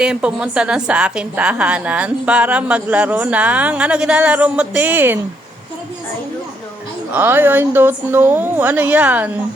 Pumunta lang sa aking tahanan para maglaro ng ano ginalaro mo, Tin? Ay, I don't know. Ano yan?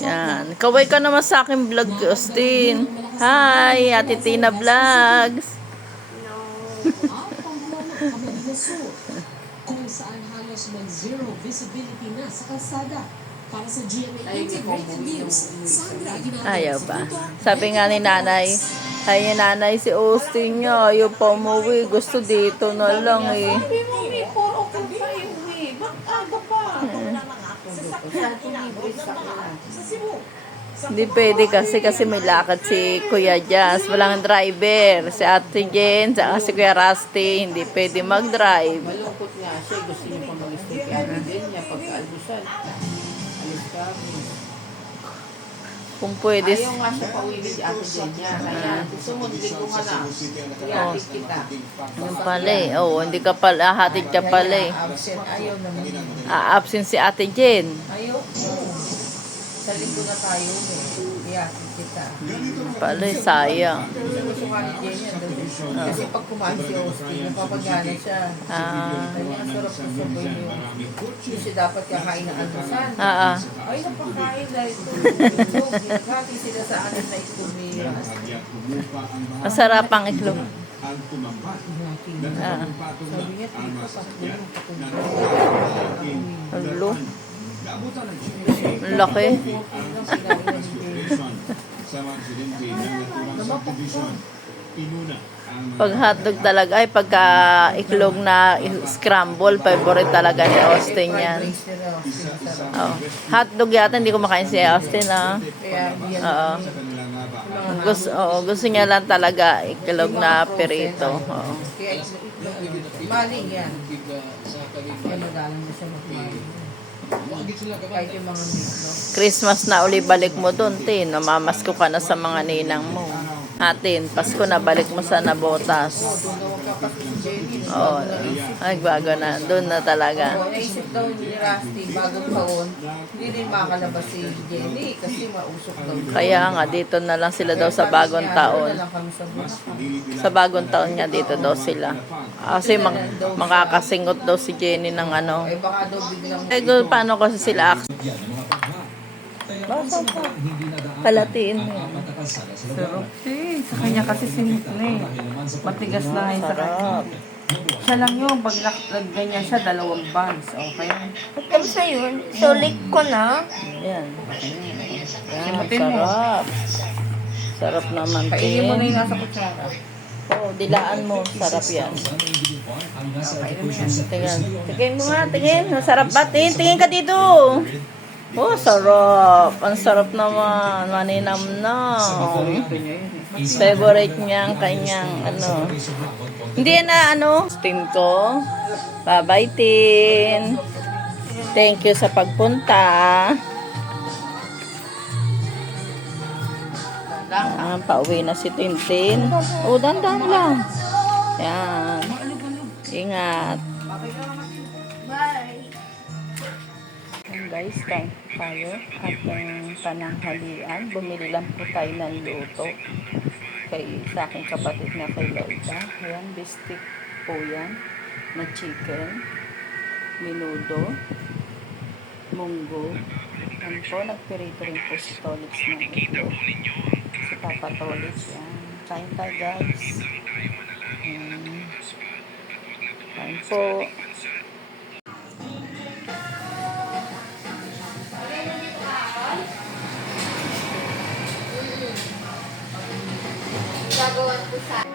Yan. Kaway ka naman sa aking vlog, Justin. Hi, Ate Tina Vlogs. Kung saan halos mag-zero visibility na sa kalsada. Para sa GMA Integrated News, Sandra Ginaldo. Ayaw ba? Sabi nga ni nanay, ay ni nanay si Austin niya, ayaw pa umuwi. Gusto dito na lang eh. Sabi mo, may 4 o'clock tayo eh. Mag-aga pa. Sa Cebu. Hindi pwede kasi may lakad si Kuya Jazz. Walang driver. Si Ate Jen, si Kuya Rusty, hindi pwede mag-drive. Malungkot nga siya. Gusto niya pang mag-stay kay Ate Jen niya pagka-albusan. Alis kami. Kung pwede. Ayaw nga siya pauwi si Ate Jen niya. Kaya gusto mo, linggo ka na. Ihatid kita. Yung pala eh. Oo, hindi ka pala. Hatid ka pala eh. Absent. Ayaw naman. Absent si Ate Jen. Ayaw. Sa linggo na tayo eh. Ihatid kita. Pala eh, sayang. Gusto nga ni Jen yan. Kasi pag kumain si Austin, napapagana siya. Kaya ang sarap sa sabay niyo. Kasi dapat kakain ng almusan. Ay, napakain dahil ito. Ginagati sila sa anin na ikumira. Masarap ang itlog. Sabi niya, Hello. Ang laki. Pag hotdog talaga ay pagka iklog na scramble, favorite talaga ni Austin yan. Oh. Hotdog yata hindi ko makain si Austin Oo. Gusto niya lang talaga iklog na perito. Oo. maling yan. Kaya magalang mo siya magmaling. Kahit yung mga meatloaf. Christmas na uli balik mo doon, Tin. Namamasko ka na sa mga ninang mo. Atin, Pasko na balik mo sa Nabotas. Oo. Ay, bago na. Doon na talaga. Naisip daw ni Rusty, bagong taon, hindi rin makalabas si Jenny kasi mausok daw. Kaya nga, dito na lang sila daw sa bagong taon. Sa bagong taon nga, dito daw sila. Kasi makakasingot daw si Jenny ng ano. Ay baka daw biglang... Ay, paano kasi sila basta pa. Palatiin mo yan. Sarap eh. Sa kanya kasi sinit na eh. Matigas na ngayon sa kanya. Siya lang yung pag ganyan siya, 2 bags. Okay? Pagkam sa yun, sulit ko na. Yan. Simutin mo. Sarap. Sarap naman, Kainin mo na Tin. yung nasa kutsara. Oo, dilaan mo. Sarap yan. Kainin mo yan. Tingin. Tingin mo nga, tingin. Masarap ba? Tingin ka dito. Oh, sarap. Ang sarap naman. Maninamnam. Favorite niya ang kanyang ano. Hindi na ano. Tin ko. Bye-bye, Tin. Thank you sa pagpunta. Pauwi na si Tintin. Oh, dandan lang. Yan. Ingat. Bye! Guys, kain tayo at yung pananghalian. Bumili lang po tayo ng luto sa aking kapatid na kay Loida. Ayan, bistik po yan na chicken, minudo, munggo. Yan po, nagpirito rin po si Tolitz ng ito. Si Papa Tolitz. Yan. Kain tayo, guys. Kain po. Gagawan ko sa...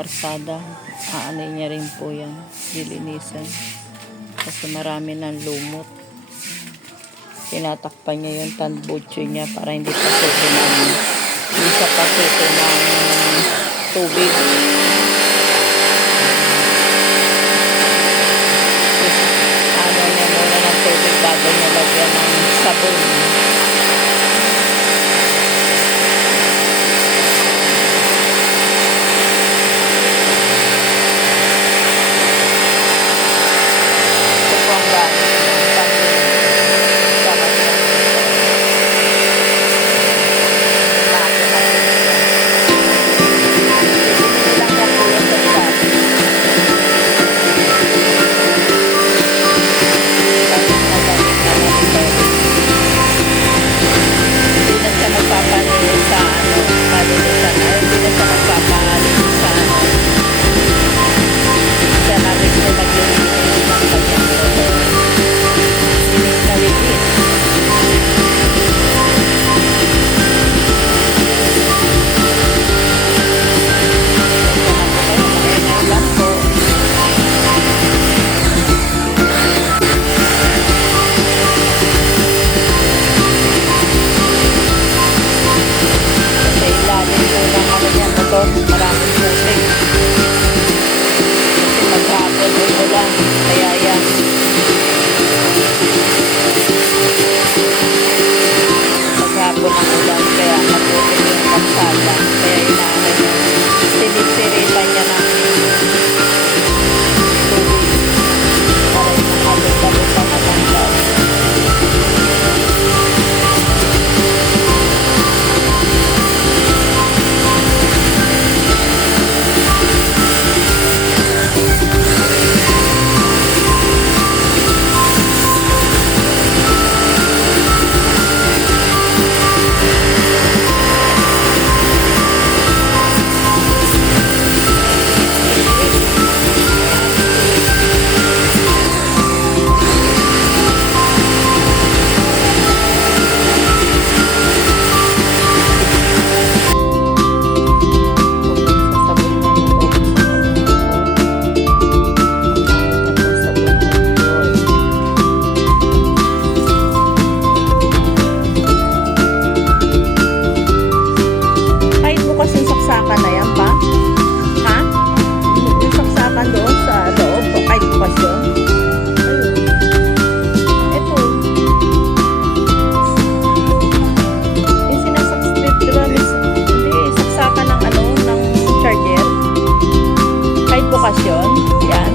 karsada. Aanay niya rin po yan. Lilinisan. Kasi marami ng lumot. Tinatakpan niya yung tanbutso niya para hindi siya pasuko ng tubig. Ano niya muna ng tubig bago niya lagyan ng sabon. Ito po ang gamit ng panlinis. Saka siya. Ilang yan po yung pagkakas. Hindi na siya magpapalinis sa malinisan. Hindi na siya magpapalinis sa siya na rin po naglilinis ng kanyang motor. Linis na linis. Maingay lang po. Sa ilalim po ng kanyang motor, maraming tubig. Kasi maghapon yung ulan, kaya yan. Maghapon ang ulan, kaya matubig yung kalsada. Kaya inaano niya, sinisiritan niya ng tubig para yung halong-halong pa matanggal. Kahit bukas yung saksakan na yan pa? Ha? Yung saksakan doon sa loob? Kahit bukas yun? Ayun. Ito. Yung sinasakstrip, di ba? Hindi, saksakan ng ng charger. Kahit bukas yun? Yan.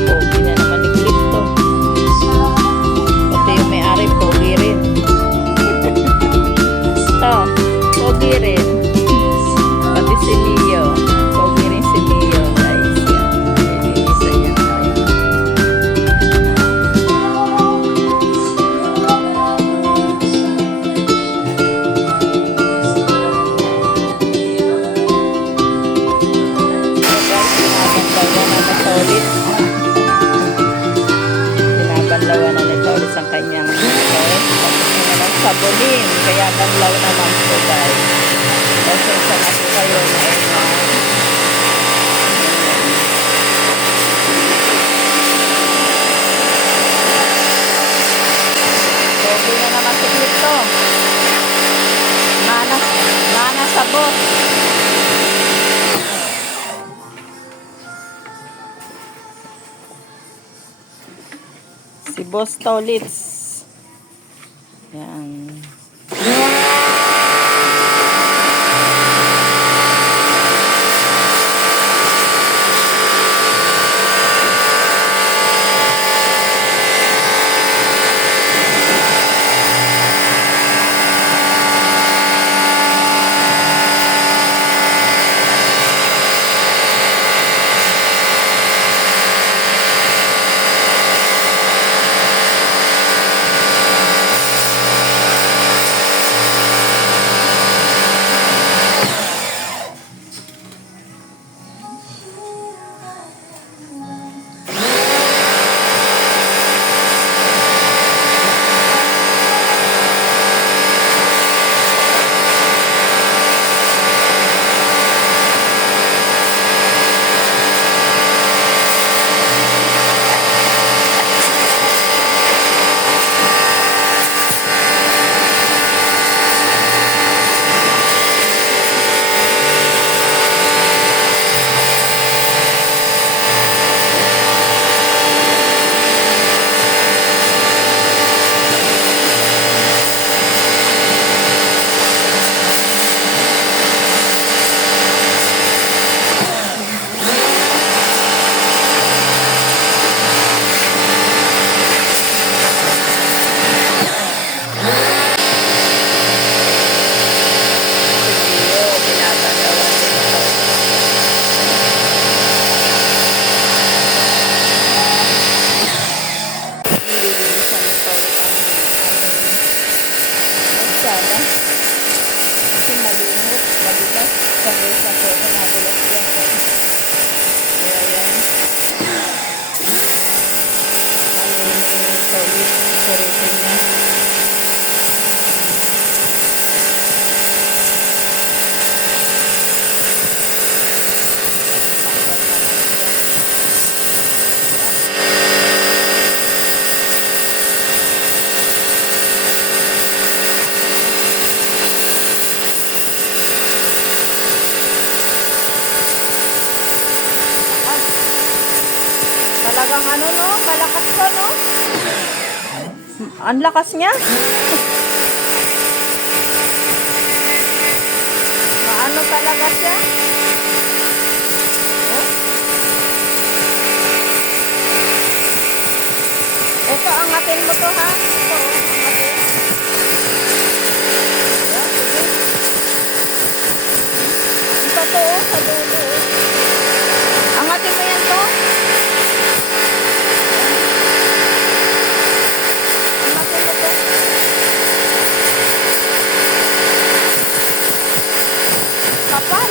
Pogi na naman ni Clifton. Ito yung may-ari, pogi rin. Ito, pogi rin. Pati si Mio. Pogi rin si Mio, guys. Yan. Nilinisan niya na rin. So guys, binabanlawan na na solid. Binabanlawan na ni Toris ang kanyang motor. Tapos niya naman sabunin. Kaya banlaw naman po guys. Pasensya na po kayo na Pogi na naman si Clifton. Si Boss Tolitz. Yan. Sana. Kasi malumot, madulas. Sabay sa ko, nadulas yan. Kaya yan. Ano yung solid sa routine niya. Takal naman siya. Talagang ano no, malakas ka no? Ang lakas niya. Maano talaga siya? Oh? Ito, angatin mo to ha? Ito, angatin. Ayan, sige. Ito to, sa dulo. Angatin mo yan to. Kapal.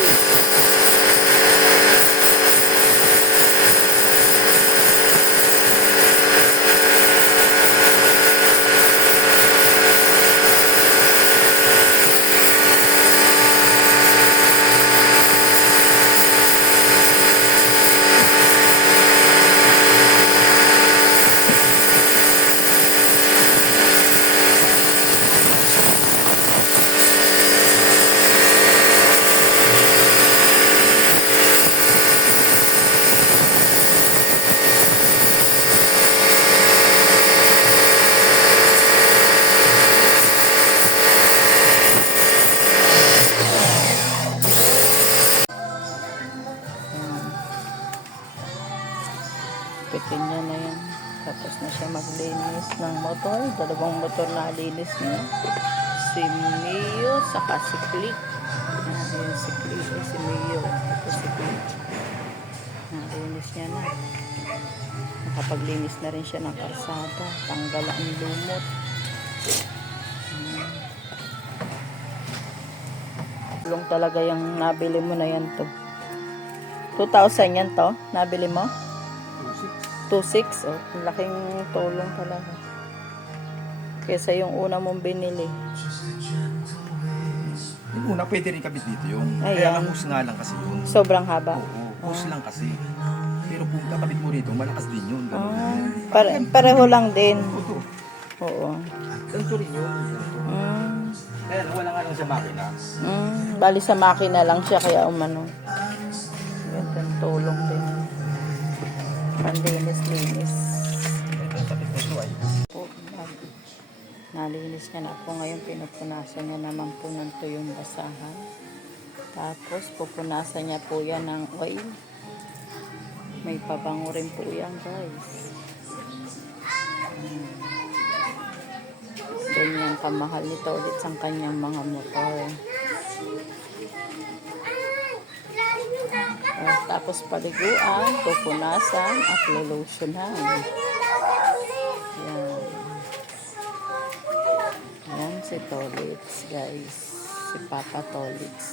Pitin niya na yan. Tapos na siya maglinis ng motor. Dalawang motor na linis niya. Si Mio, saka si Click. Ayan si Click, si Mio. Ito si Click. Nalinis niya na. Nakapaglinis na rin siya ng kalsada. Tanggal ang lumot. Tulong talaga yung nabili mo na yan to. 2,000 yan to? Nabili mo? 2,600. Oh, ang laking tulong talaga. Kesa yung una mong binili. Yung una, pwede rin kabit dito yun. Ayan. Kaya lang hose nga lang kasi yun. Sobrang haba. Oo, hose lang kasi. Pero kung kakabit mo rito, malakas din yun. Pareho lang din. Ito. Oo. Ganito rin yun. Kaya lang, wala nga lang sa makina. Bali sa makina lang siya kaya umano. Gandang tulong din. Panlinis-linis. Ito sa ito ay Nalinis niya na po. Ngayon pinupunasan niya naman po ng tuyong basahan. Tapos pupunasan niya po yan ng oil. May pabango rin po yan, guys. Ganyan kamahal nito ulit sa kanyang mga motor. Tapos paliguan, pupunasan at lulusunan. Yan. Yan si Tolitz, guys. Si Papa Tolitz.